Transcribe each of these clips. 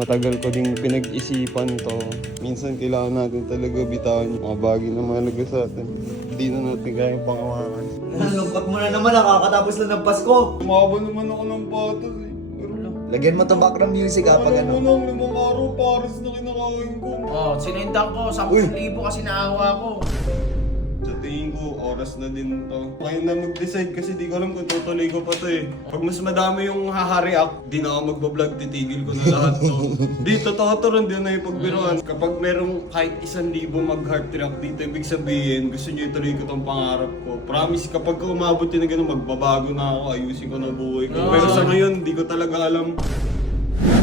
matagal ko ding pinag-isipan to. Minsan kailangan natin talaga bitawan yung mga bagay na mahalaga sa atin. Hindi na natin kaya pangawakan. Nalungkot mo na naman, nakakatapos lang ng Pasko. Tumaba naman ako ng patas eh. Pero Lagyan mo itong background music ha, pag ano ano. nang limang araw pares na kinakain ko. Oh, sinindan ko, 10,000 kasi naawa ko. Tingin ko, oras na din to. Kayo na mag-decide kasi di ko alam kung tutuloy ko pa to eh. Pag mas madami yung haha-react, di na ako magbablog, titigil ko na lahat to. di, totoo to rin, di na yung pagbiruan. Kapag merong kahit isang libo mag-heart react dito, ibig sabihin, gusto nyo ituloy ko tong pangarap ko. Promise, kapag umabot yun na ganun, magbabago na ako, ayusin ko na buhay ko. Pero sa ngayon, di ko talaga alam.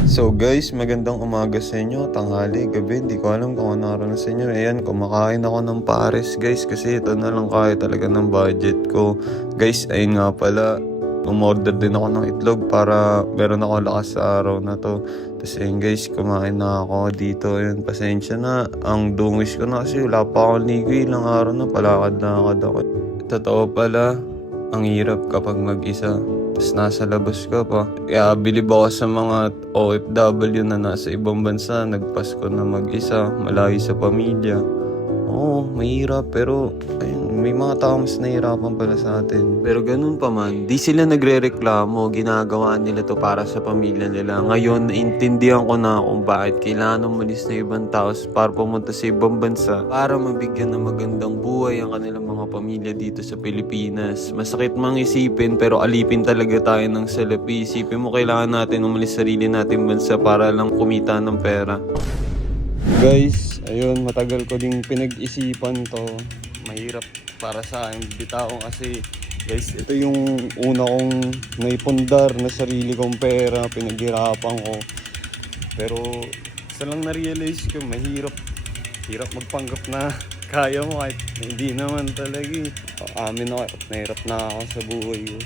So guys, magandang umaga sa inyo, tanghali, gabi, hindi ko alam kung ano araw na sa inyo. Ayan, kumakain ako ng pares guys kasi ito na lang kaya talaga ng budget ko. Guys, ayun nga pala, umorder din ako ng itlog para meron ako lakas sa araw na to. Tapos ayun guys, kumain na ako dito. Ayun, pasensya na. Ang dungis ko na kasi wala pa akong ligo. Ilang araw na palakad-lakad ako. Totoo pala, ang hirap kapag mag-isa. Tapos nasa labas ka pa. Kaya bilib ako sa mga OFW na nasa ibang bansa. Nagpasko na mag-isa, malayo sa pamilya. Oo, mahirap pero ayun, may mga tao mas nahihirapan pala sa atin. Pero ganun pa man, di sila nagre-reklamo, ginagawa nila to para sa pamilya nila. Ngayon, naintindihan ko na kung bakit kailangan umalis na ibang tao para pumunta sa ibang bansa para mabigyan ng magandang buhay ang kanilang mga pamilya dito sa Pilipinas. Masakit mang isipin pero alipin talaga tayo ng salapi. Isipin mo kailangan natin umalis sa sarili natin bansa para lang kumita ng pera. Guys, ayun, matagal ko ding pinag-isipan to. Mahirap para sa akin bitaon kasi guys, ito yung una kong naipundar na sarili kong pera, pinaghirapan ko. Pero isa lang na-realize ko, mahirap. Hirap magpanggap na kaya mo kahit hindi naman talaga eh. Amin ako, nahirap na ako sa buhay ko.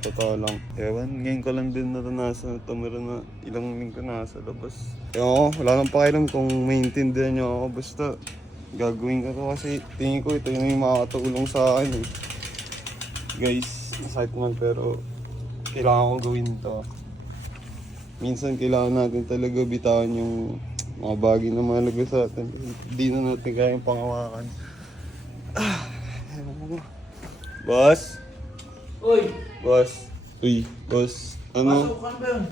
Totoo lang. Ewan, ngayon ko lang din naranasan ito. Meron na ilang linggo na sa labas. Ewan ko, wala nang pakialam kung maintindihan niyo ako. Basta gagawin ko to kasi tingin ko ito yung makakatulong sa akin eh. Guys, masakit man pero kailangan kong gawin to. Minsan kailangan natin talaga bitawan yung mga bagay na mahalaga sa atin. Hindi na natin kayang pangawakan. Ah, ewan ko. Boss? Uy, Boss. Uy, boss. Ano? pasok ka ba yun?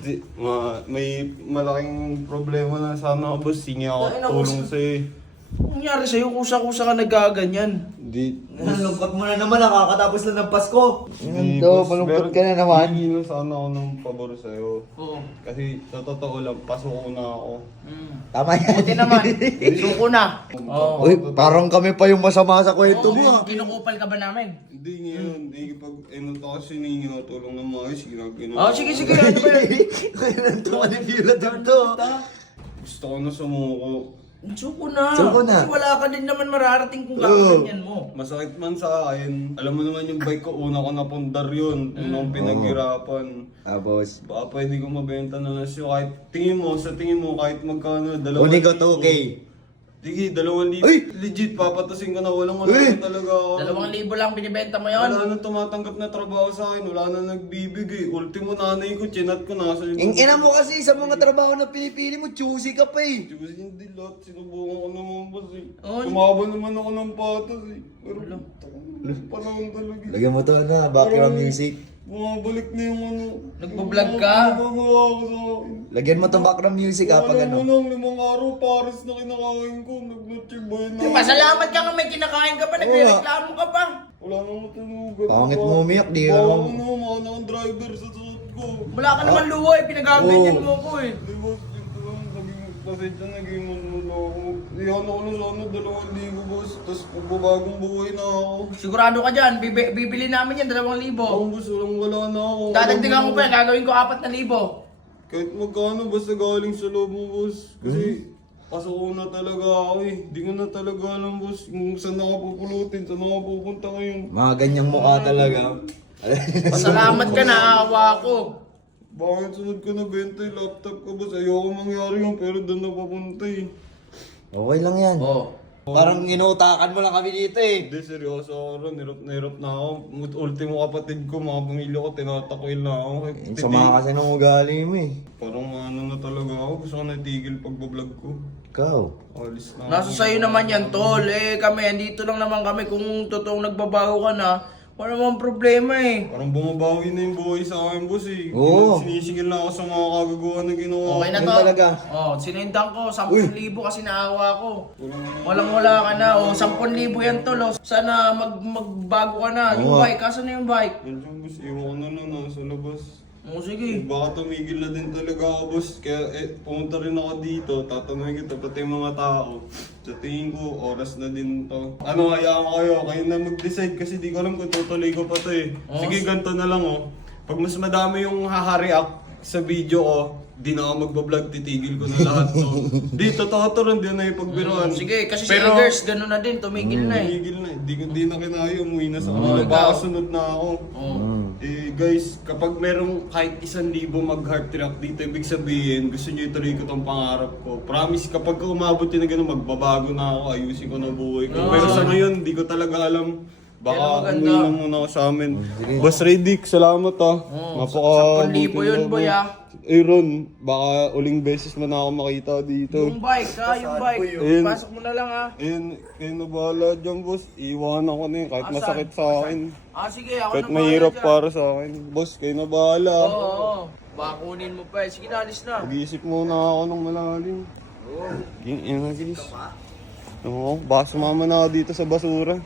Di, ma, may malaking problema na sana ako, boss. Hingi ako tulong sa'yo. eh. Nangyari sa'yo? Kusa-kusa ka nagaganyan. Di, Nalungkot mo na naman, nakakatapos lang ng Pasko. di, Ito, boss, malungkot ka na naman. Hingi na sana ako ng pabor sa'yo. Oo. Kasi sa totoo lang, pasok ko na ako. Mm. Tama yan. Buti naman. Suko na. Oo. Uy, parang kami pa yung masama sa kwento mo ah. Kinukupal ka ba namin? Hindi ngayon, hindi pag ano to kasi ninyo tulong ng maayos, ginagano. Oh, sige, sige. Ano ba yan? Kailan tumanibila dito? Gusto ko na sumuko. Suko na. Suko na. Wala ka din naman mararating kung gagaganyan mo. Masakit man sa akin. Alam mo naman yung bike ko, una ko napundar yun. Unang pinaghirapan. Tapos, Baka pwede ko mabenta na lang siya. Kahit tingin mo, sa tingin mo, kahit magkano, dalawang kunin ko libo. 2K. Sige, dalawang libo. Ay! Legit, papatasin ko na. Walang wala Uy! na talaga ako. Dalawang libo lang binibenta mo Wala yon. na tumatanggap na trabaho sa akin. Wala na nagbibigay. Ultimo nanay ko, chinat ko nasa Ang ina mo kasi sa mga trabaho na pinipili mo, choosy ka pa eh. Diyos, hindi lahat. Sinubukan ko naman boss eh. Oh. Tumaba naman ako ng patas eh. Pero, panahon talaga. eh. Lagyan mo to na, background music. Bumabalik na yung ano. Nagbablog ka? Nagagawa ko sa akin. Lagyan mo to background music ha, pag Alam mo ano. lang, limang araw pares na kinakain ko. Nag-nutibay na. ako. Pasalamat ka nga may kinakain ka pa. Nagre-reklamo ka pa. Wala nang matunugan. Pangit mo umiyak, di ka Bawa naman. ko naman, driver sa suot ko. Wala ka naman luwa eh. Pinagaganyan Oo. mo ko eh. Di ba, dito lang, naging ako. Iyan ako na sana, dalawang libo boss. Tapos magbabagong buhay na ako. Sigurado ka dyan. Bibi- bibili namin yan. Dalawang libo. Ang boss, walang wala na ako. Dadagdagan ko pa yan. Gagawin ko apat na libo. Kahit magkano, basta galing sa loob mo, boss. Kasi, pasok ko na talaga ako eh. Di ko na talaga alam, boss, kung saan ako pupulutin, saan ako pupunta ngayon. Mga ganyang mukha talaga. Pasalamat ka na. Awa ko. Bakit sunod ko na benta yung laptop ko, boss? Ayoko mangyari yun, pero doon na papunta eh. okay lang yan. Oh. Parang inutakan mo lang kami dito eh. Hindi, seryoso ako ron. Nirap na hirap na ako. Mut- Ultimo kapatid ko, mga pamilya ko, tinatakwil na ako. Yung sama kasi ng ugali mo eh. Parang ano na talaga ako. Gusto ko natigil pagbablog ko. Ikaw. Alis na Nasa ako. sa'yo naman yan, tol. Eh, kami, andito lang naman kami. Kung totoong nagbabago ka na, wala namang problema eh. Parang bumabawi na yung buhay sa akin, boss eh. Oo. Sinisingil na ako sa mga kagagawa na ginawa ko. Okay na Yun to. talaga. Oh, sinendang ko, 10,000 kasi naawa ko. Walang wala ka na. Oh, 10,000 yan tol. Oh. Sana mag magbago ka na. Yung Oo. bike, kasan na yung bike? Nandiyan, boss. Iwan ko na lang nasa labas. Oh, sige. Baka tumigil na din talaga ako, boss. Kaya eh, pumunta rin ako dito. Tatanungin kita, pati yung mga tao. Sa tingin ko, oras na din to. Ano, hayaan ko kayo. Kayo na mag-decide kasi di ko alam kung tutuloy ko pa to eh. Oh. Sige, ganito na lang oh. Pag mas madami yung haha-react sa video ko, di na ako magbablog, titigil ko na lahat to. di, totoo to rin, di na ipagbiruan. Sige, kasi Pero, si Eggers, gano'n na din. Tumigil na eh. Tumigil na eh. Di, di na kinaya, umuwi na sa Oo, kanila. ikaw. Baka sunod na ako. Oh. Eh guys, kapag merong kahit isang libo mag-heart track dito, ibig sabihin, gusto nyo ituloy ko tong pangarap ko. Promise, kapag umabot yun na gano'n, magbabago na ako, ayusin ko na buhay ko. Oo. Pero sa ngayon, di ko talaga alam. Baka maganda. umuwi na muna ako sa amin. Boss Redick, salamat ah. Oo, Napaka 10,000 yun, boy, ah. Eh Ron, baka uling beses mo na ako makita dito. Yung bike ha, yung bike. Ayun. Pasok mo na lang ha. Ayun, kayo na bahala dyan boss. Iwan ako na yun, kahit Asan? masakit sa akin. Ah, sige, ako Kahit na mahirap bahala dyan. para sa akin. Boss, kayo na bahala. Oo, oo. Baka kunin mo pa eh. Sige na, alis na. Mag-iisip muna ako ng malalim. Yung ina guys. Oo, baka sumama na ako dito sa basura.